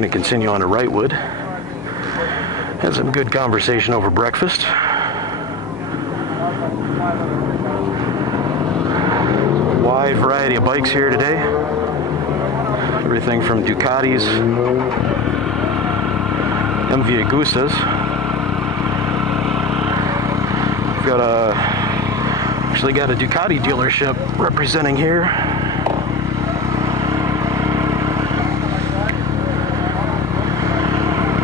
going to continue on to Wrightwood. Had some good conversation over breakfast. Wide variety of bikes here today. Everything from Ducatis, MV Agustas. We've got actually got a Ducati dealership representing here.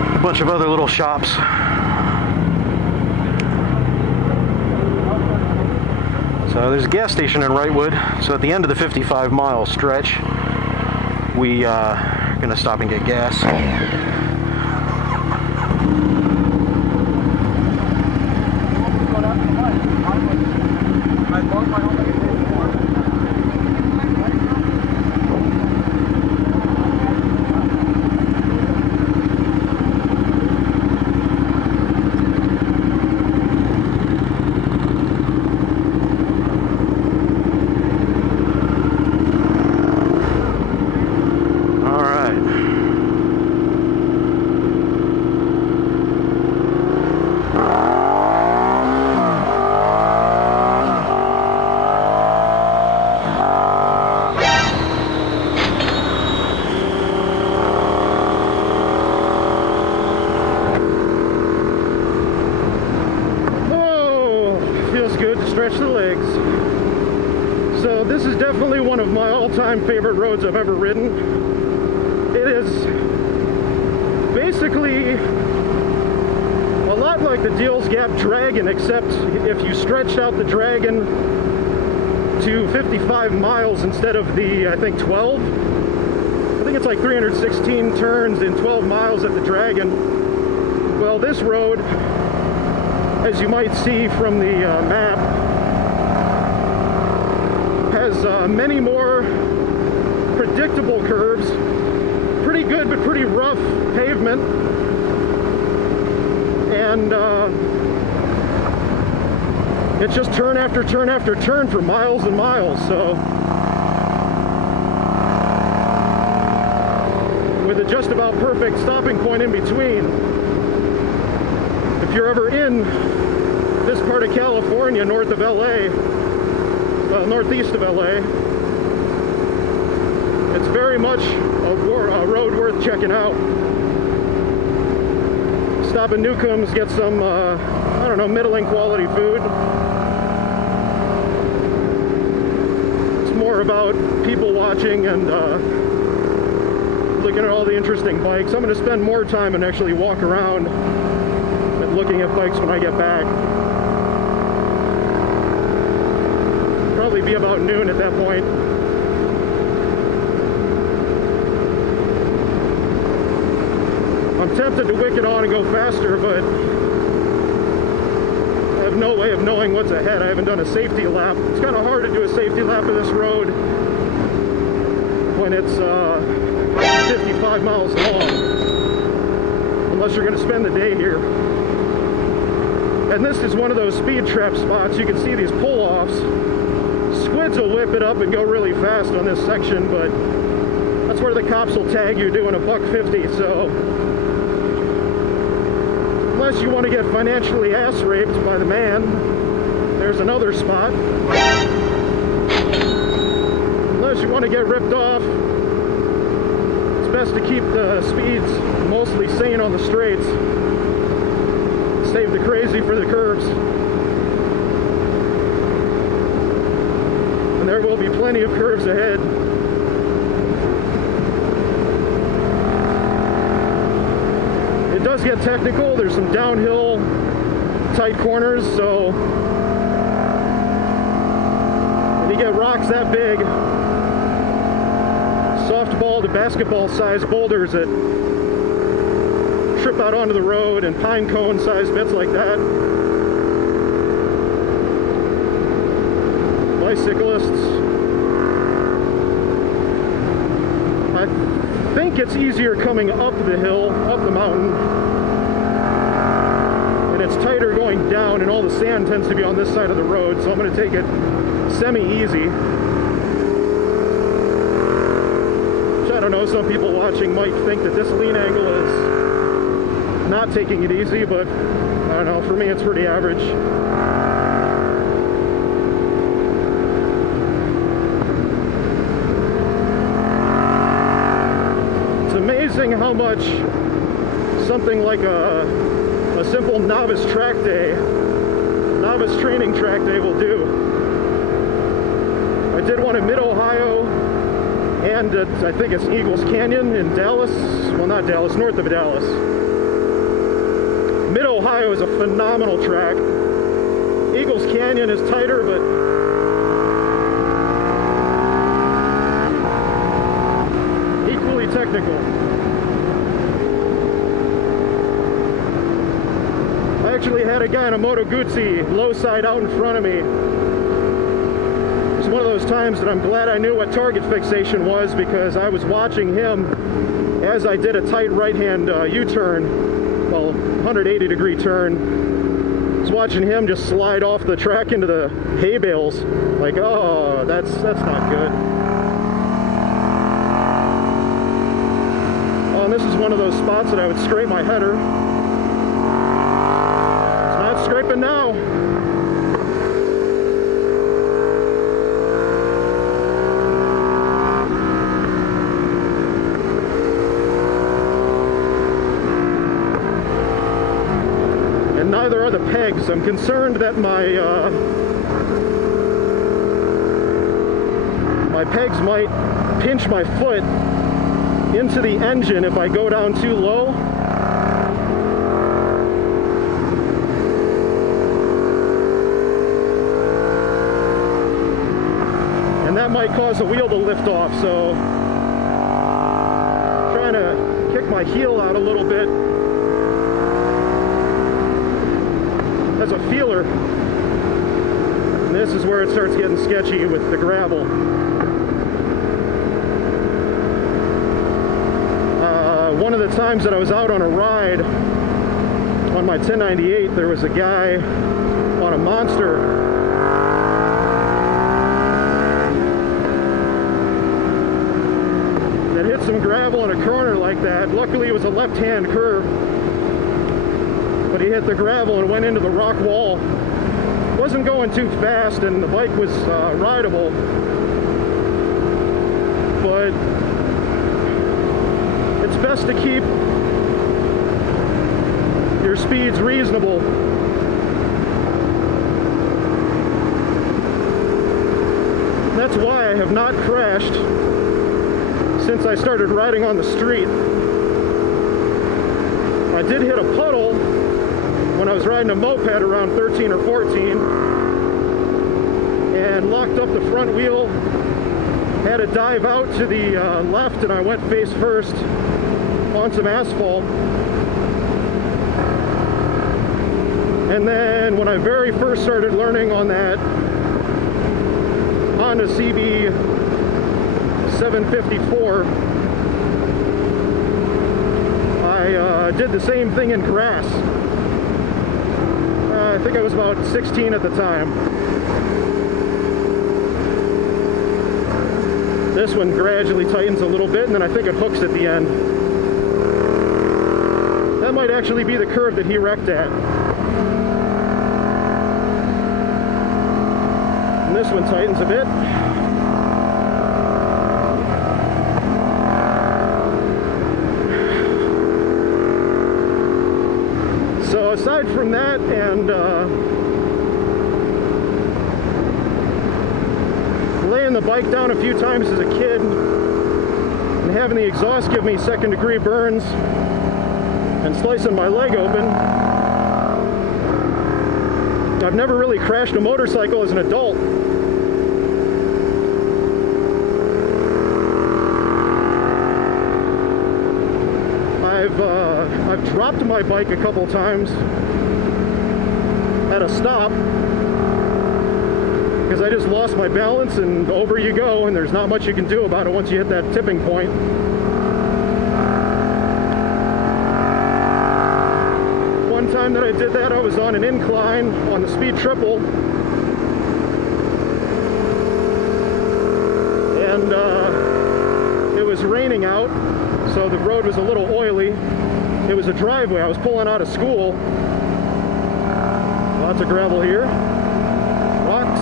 A bunch of other little shops. So there's a gas station in Wrightwood. So at the end of the 55-mile stretch, we are going to stop and get gas. Stretch the legs. So this is definitely one of my all-time favorite roads I've ever ridden. It is basically a lot like the Deals Gap Dragon, except if you stretched out the Dragon to 55 miles instead of the, I think, 12. I think it's like 316 turns in 12 miles at the Dragon. Well, this road, as you might see from the map, has many more predictable curves, pretty good but pretty rough pavement, and it's just turn after turn after turn for miles and miles. So with a just about perfect stopping point in between. If you're ever in this part of California, north of LA, well, northeast of LA, it's very much a road worth checking out. Stop in Newcomb's, get some, I don't know, middling quality food. It's more about people watching and looking at all the interesting bikes. I'm going to spend more time and actually walk around and looking at bikes when I get back. Probably be about noon at that point. I'm tempted to wick it on and go faster, but I have no way of knowing what's ahead. I haven't done a safety lap. It's kind of hard to do a safety lap of this road when it's 55 miles long, unless you're going to spend the day here. And this is one of those speed trap spots. You can see these pull-offs. Squids will whip it up and go really fast on this section, but that's where the cops will tag you doing $1.50. So unless you want to get financially ass raped by the man, there's another spot. Unless you want to get ripped off, it's best to keep the speeds mostly sane on the straights. Save the crazy for the curves. And there will be plenty of curves ahead. It does get technical. There's some downhill tight corners, so when you get rocks that big, softball to basketball sized boulders that trip out onto the road, and pine cone sized bits like that. Bicyclists. I think it's easier coming up the hill, up the mountain, and it's tighter going down, and all the sand tends to be on this side of the road, so I'm going to take it semi-easy. Try to don't know, some people watching might think that this lean angle is not taking it easy, but I don't know, for me it's pretty average. It's amazing how much something like a simple novice track day, novice training track day will do. I did one in Mid-Ohio, and I think it's Eagles Canyon in Dallas. Well, not Dallas, north of Dallas. Mid-Ohio is a phenomenal track. Eagles Canyon is tighter, but equally technical. I actually had a guy in a Moto Guzzi low side out in front of me. It's one of those times that I'm glad I knew what target fixation was, because I was watching him as I did a tight right-hand U-turn, well, 180-degree turn. I was watching him just slide off the track into the hay bales. Like, oh, that's not good. Oh, and this is one of those spots that I would scrape my header. It's not scraping now. Neither are the pegs. I'm concerned that my pegs might pinch my foot into the engine if I go down too low. And that might cause the wheel to lift off, so I'm trying to kick my heel out a little bit as a feeler. And this is where it starts getting sketchy with the gravel. One of the times that I was out on a ride on my 1098, there was a guy on a Monster that hit some gravel in a corner like that. Luckily it was a left-hand curve, but he hit the gravel and went into the rock wall. Wasn't going too fast, and the bike was rideable, but it's best to keep your speeds reasonable. That's why I have not crashed since I started riding on the street. I did hit a puddle when I was riding a moped around 13 or 14 and locked up the front wheel, had to dive out to the left, and I went face first on some asphalt. And then when I very first started learning on that Honda CB 754, I did the same thing in grass. I think I was about 16 at the time. This one gradually tightens a little bit, and then I think it hooks at the end. That might actually be the curve that he wrecked at. And this one tightens a bit. So aside from that, and laying the bike down a few times as a kid and having the exhaust give me second-degree burns and slicing my leg open, I've never really crashed a motorcycle as an adult. I've dropped my bike a couple times at a stop because I just lost my balance, and over you go, and there's not much you can do about it once you hit that tipping point. One time that I did that, I was on an incline on the speed triple, and it was raining out, so the road was a little oily. It was a driveway. I was pulling out of school. Lots of gravel here. Rocks.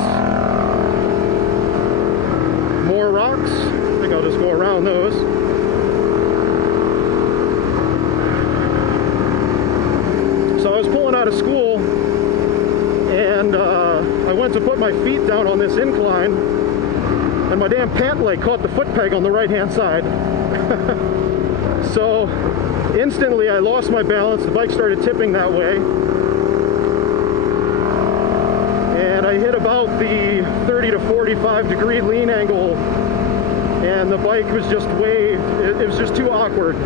More rocks. I think I'll just go around those. So I was pulling out of school, and I went to put my feet down on this incline, and my damn pant leg caught the foot peg on the right-hand side. So instantly I lost my balance. The bike started tipping that way, and I hit about the 30 to 45 degree lean angle, and the bike was just it was just too awkward.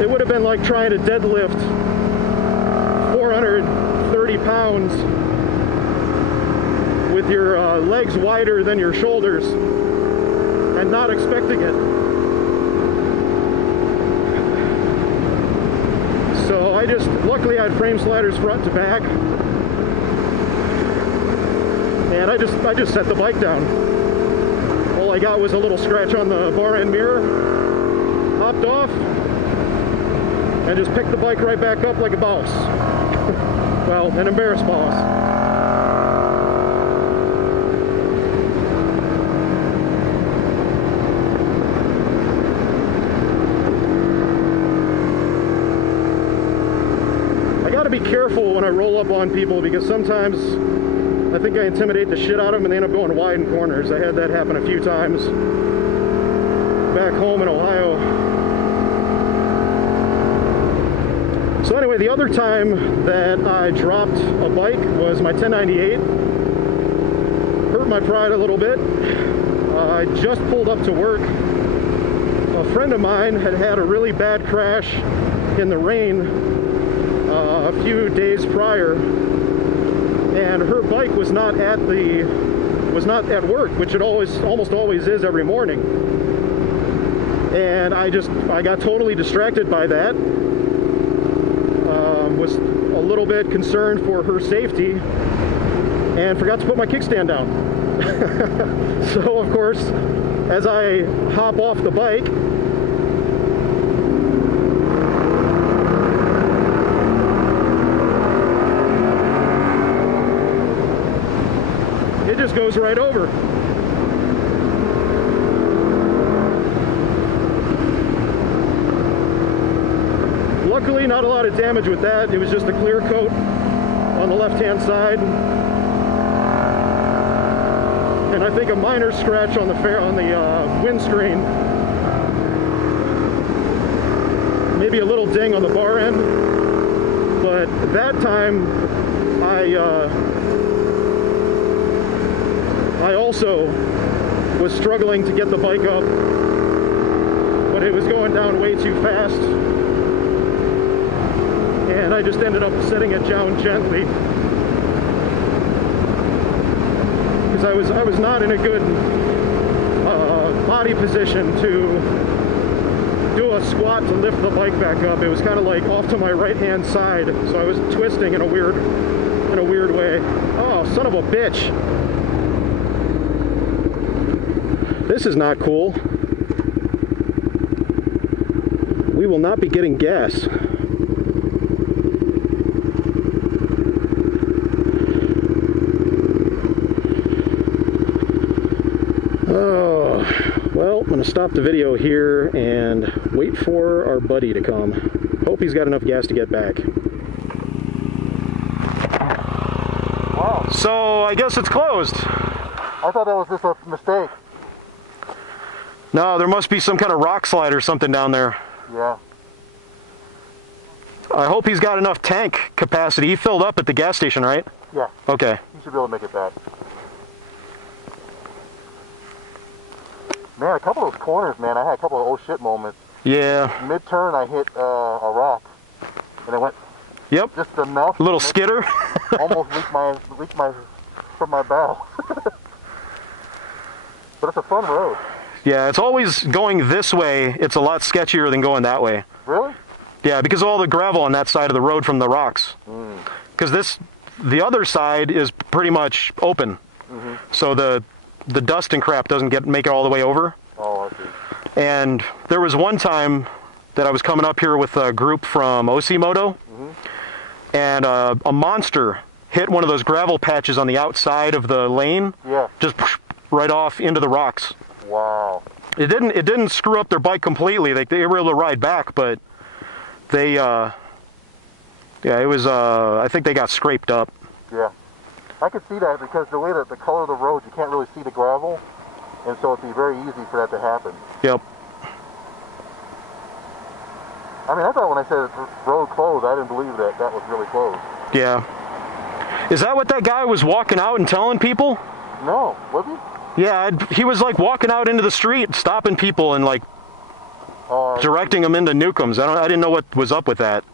It would have been like trying to deadlift 430 pounds with your legs wider than your shoulders and not expecting it. So luckily I had frame sliders front to back, and I just set the bike down. All I got was a little scratch on the bar end mirror, hopped off, and just picked the bike right back up like a boss. Well, an embarrassed boss. I gotta be careful when I roll up on people, because sometimes I think I intimidate the shit out of them and they end up going wide in corners. I had that happen a few times back home in Ohio. So anyway, the other time that I dropped a bike was my 1098. Hurt my pride a little bit. I just pulled up to work. A friend of mine had had a really bad crash in the rain a few days prior, and her bike was not at work, which it almost always is every morning. And I got totally distracted by that. Was a little bit concerned for her safety and forgot to put my kickstand down. So of course, as I hop off the bike, it just goes right over. Luckily, not a lot of damage with that. It was just a clear coat on the left-hand side, and I think a minor scratch on the windscreen. Maybe a little ding on the bar end. But that time, I also was struggling to get the bike up, but it was going down way too fast. And I just ended up setting it down gently, because I was not in a good body position to do a squat to lift the bike back up. It was kind of like off to my right hand side, so I was twisting in a weird way. Oh, son of a bitch! This is not cool. We will not be getting gas. Oh, well, I'm going to stop the video here and wait for our buddy to come. Hope he's got enough gas to get back. Wow. So, I guess it's closed. I thought that was just a mistake. No, there must be some kind of rock slide or something down there. Yeah. I hope he's got enough tank capacity. He filled up at the gas station, right? Yeah. Okay. You should be able to make it back. Man, a couple of those corners, man, I had a couple of oh shit moments. Yeah. Mid-turn, I hit a rock, and it went Yep. just enough. A little skitter. Almost leaked from my bow. But it's a fun road. Yeah, it's always going this way. It's a lot sketchier than going that way. Really? Yeah, because of all the gravel on that side of the road from the rocks. Because the other side is pretty much open. So the the dust and crap doesn't make it all the way over. Oh, I see. And there was one time that I was coming up here with a group from Moto, and a monster hit one of those gravel patches on the outside of the lane. Yeah. Just right off into the rocks. Wow. It didn't screw up their bike completely. They were able to ride back, but they yeah, it was I think they got scraped up. Yeah. I could see that because the way that the color of the road, you can't really see the gravel, and so it'd be very easy for that to happen. Yep. I mean, I thought when I said road closed, I didn't believe that was really closed. Yeah. Is that what that guy was walking out and telling people? No, was he? Yeah, he was like walking out into the street, stopping people and like directing them into Newcomb's. I didn't know what was up with that.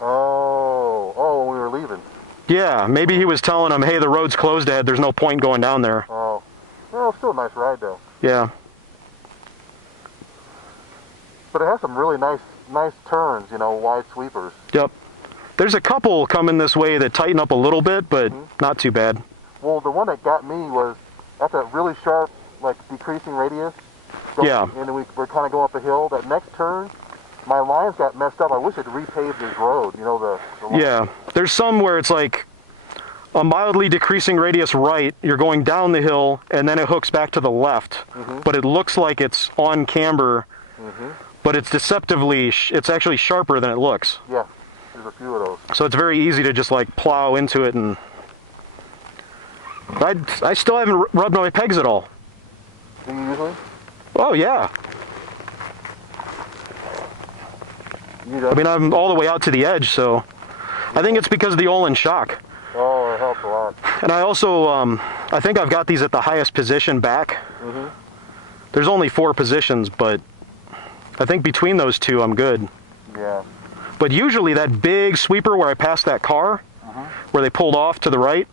Oh, when we were leaving. Yeah, maybe he was telling them, hey, the road's closed ahead, there's no point going down there. Oh, well, still a nice ride though. Yeah. But it has some really nice turns, you know, wide sweepers. Yep. There's a couple coming this way that tighten up a little bit, but not too bad. Well, the one that got me was, that's a really sharp, like, decreasing radius. Yeah. And then we're kind of going up a hill. That next turn, my lines got messed up. I wish it repaved this road, you know, the yeah. There's some where it's like a mildly decreasing radius right, you're going down the hill, and then it hooks back to the left. But it looks like it's on camber, but it's deceptively, it's actually sharper than it looks. Yeah, there's a few of those. So it's very easy to just like plow into it, and I still haven't rubbed my pegs at all. Do you usually? Oh yeah. I mean, I'm all the way out to the edge, so I think it's because of the Olin shock. Oh, it helps a lot. And I also, I think I've got these at the highest position back. There's only 4 positions, but I think between those two, I'm good. Yeah. But usually that big sweeper where I passed that car, where they pulled off to the right,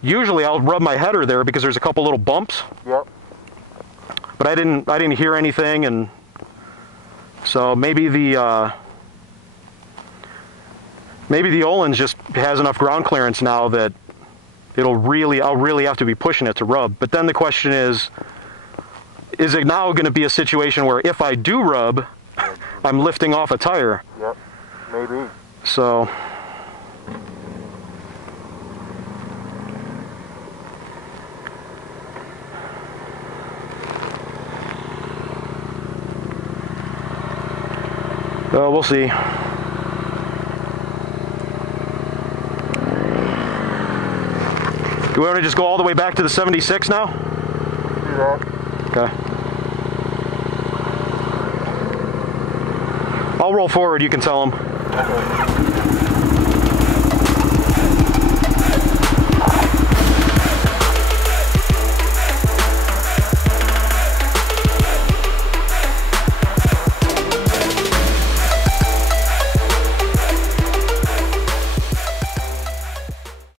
usually I'll rub my header there because there's a couple little bumps. Yep. But I didn't hear anything, and so maybe the Olin's just has enough ground clearance now that I'll really have to be pushing it to rub. But then the question is it now going to be a situation where if I do rub, I'm lifting off a tire? Yep, maybe. So we'll see. Do we want to just go all the way back to the 76 now? Do that. Okay. I'll roll forward, you can tell them. Okay.